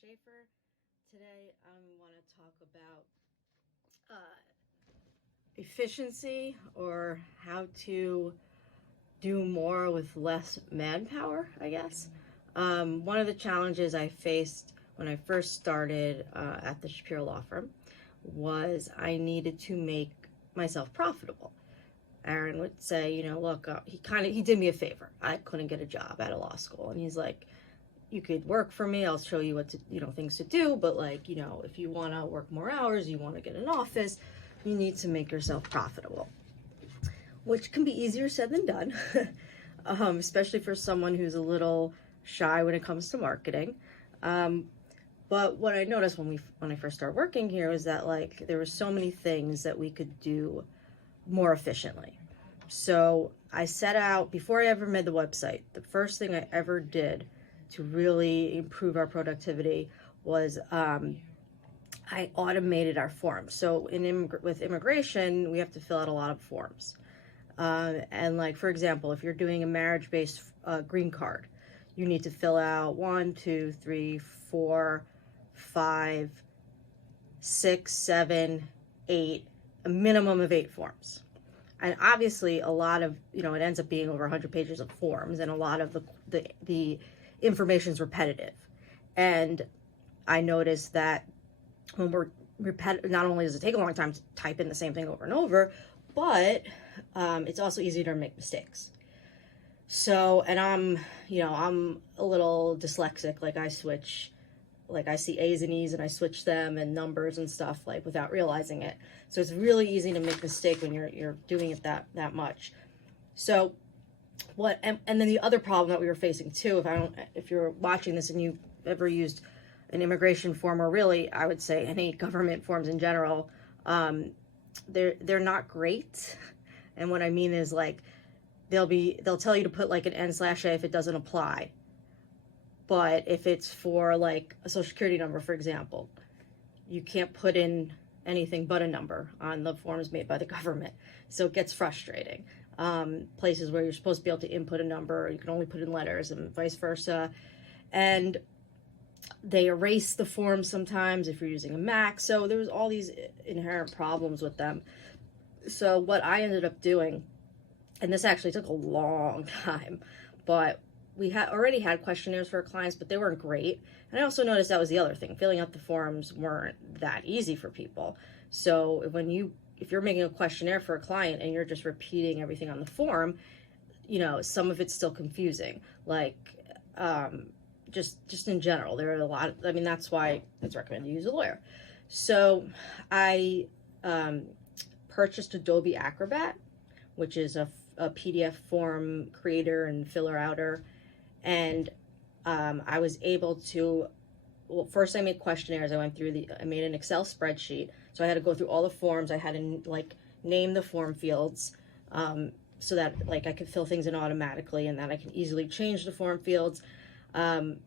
Schaefer. Today I want to talk about efficiency, or how to do more with less manpower, I guess. One of the challenges I faced when I first started at the Shapiro Law Firm was I needed to make myself profitable. Aaron would say, look, he did me a favor. I couldn't get a job at a law school, and he's like, you could work for me. I'll show you what to, things to do. But if you want to work more hours, you want to get an office, you need to make yourself profitable, which can be easier said than done, especially for someone who's a little shy when it comes to marketing. But what I noticed when I first started working here was that there were so many things that we could do more efficiently. So I set out, before I ever made the website, the first thing I ever did to really improve our productivity was I automated our forms. So with immigration, we have to fill out a lot of forms. And for example, if you're doing a marriage-based green card, you need to fill out 1, 2, 3, 4, 5, 6, 7, 8, a minimum of 8 forms. And obviously a lot of, it ends up being over 100 pages of forms, and a lot of the information is repetitive. And I noticed that when we're not only does it take a long time to type in the same thing over and over, but it's also easy to make mistakes. So, and I'm a little dyslexic. I see A's and E's and I switch them, and numbers and stuff without realizing it. So it's really easy to make a mistake when you're doing it that much. So and then the other problem that we were facing too, if you're watching this and you ever used an immigration form, or really I would say any government forms in general, they're not great. And what I mean is they'll tell you to put an n/a if it doesn't apply. But if it's for a social security number, for example, you can't put in anything but a number on the forms made by the government. So it gets frustrating. Places where you're supposed to be able to input a number, you can only put in letters, and vice versa. And they erase the forms sometimes if you're using a Mac. So there was all these inherent problems with them. So what I ended up doing, and this actually took a long time, but we had already had questionnaires for our clients, but they weren't great. And I also noticed that was the other thing. Filling out the forms weren't that easy for people. So if you're making a questionnaire for a client and you're just repeating everything on the form, some of it's still confusing. Just in general, there are a lot that's why it's recommended to use a lawyer. So I purchased Adobe Acrobat, which is a PDF form creator and filler outer. And I was able to, first I made questionnaires. I made an Excel spreadsheet. So I had to go through all the forms. I had to name the form fields so that I could fill things in automatically, and that I can easily change the form fields. I'm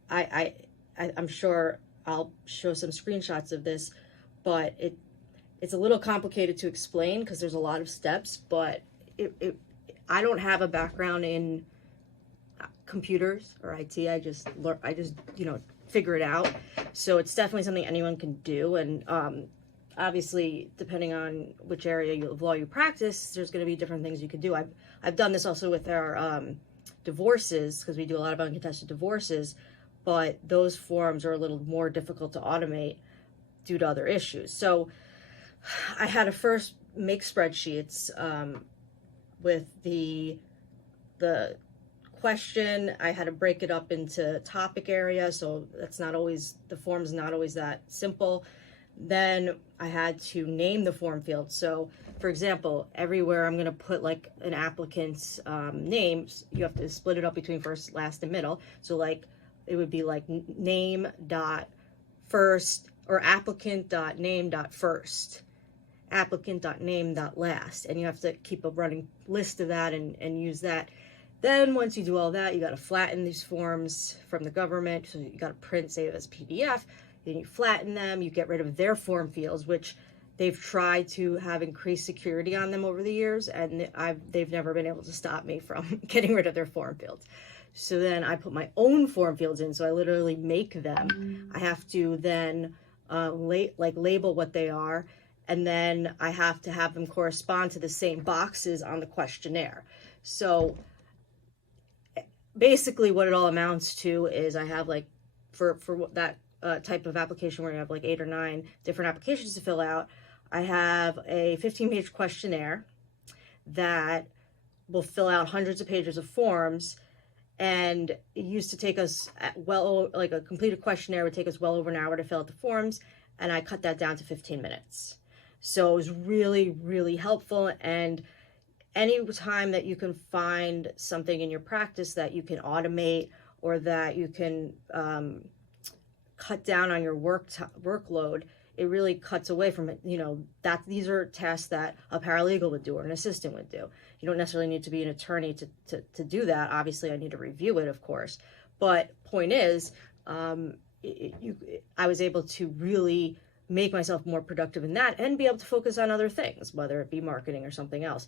sure I'll show some screenshots of this, but it's a little complicated to explain because there's a lot of steps, but I don't have a background in computers or IT. I just figure it out. So it's definitely something anyone can do. And obviously, depending on which area of law you practice, there's going to be different things you could do. I've done this also with our divorces, because we do a lot of uncontested divorces, but those forms are a little more difficult to automate due to other issues. So I had to first make spreadsheets with the question. I had to break it up into topic area, so the form's not always that simple. Then I had to name the form field. So for example, everywhere I'm going to put an applicant's name, you have to split it up between first, last, and middle. So it would be name dot first, or applicant dot name dot first, applicant dot name dot last, and you have to keep a running list of that and use that. Then once you do all that, you got to flatten these forms from the government. So you got to print, save as PDF. Then you flatten them. You get rid of their form fields, which they've tried to have increased security on them over the years, and they've never been able to stop me from getting rid of their form fields. So then I put my own form fields in. So I literally make them. I have to then label what they are, and then I have to have them correspond to the same boxes on the questionnaire. So basically what it all amounts to is I have like for that type of application where you have like 8 or 9 different applications to fill out, I have a 15-page questionnaire that will fill out hundreds of pages of forms. And it used to take us like a completed questionnaire would take us well over an hour to fill out the forms, and I cut that down to 15 minutes. So it was really, really helpful. And any time that you can find something in your practice that you can automate, or that you can cut down on your workload, it really cuts away from it. You know, that these are tasks that a paralegal would do or an assistant would do. You don't necessarily need to be an attorney to do that. Obviously, I need to review it, of course. But point is, I was able to really make myself more productive in that and be able to focus on other things, whether it be marketing or something else.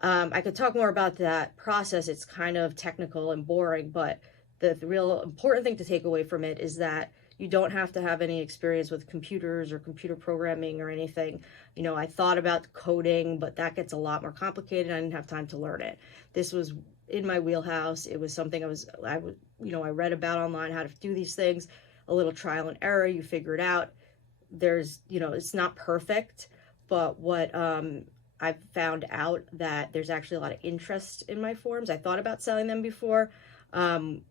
I could talk more about that process. It's kind of technical and boring, but the real important thing to take away from it is that you don't have to have any experience with computers or computer programming or anything. You know, I thought about coding, but that gets a lot more complicated. I didn't have time to learn it. This was in my wheelhouse. It was something I read about online, how to do these things, a little trial and error. You figure it out. There's, it's not perfect, but what I've found out that there's actually a lot of interest in my forms. I thought about selling them before. And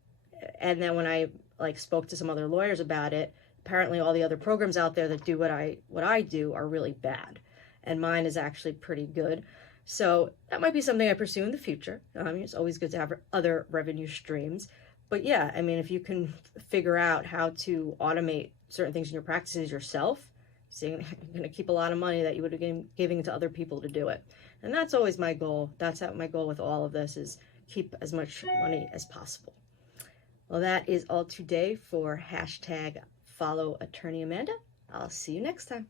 then when I spoke to some other lawyers about it, apparently all the other programs out there that do what I do are really bad, and mine is actually pretty good. So that might be something I pursue in the future. It's always good to have other revenue streams. But yeah, I mean, if you can figure out how to automate certain things in your practices yourself, so you're going to keep a lot of money that you would have been giving to other people to do it. And that's always my goal. That's my goal with all of this, is keep as much money as possible. Well, that is all today for #FollowAttorneyAmanda. I'll see you next time.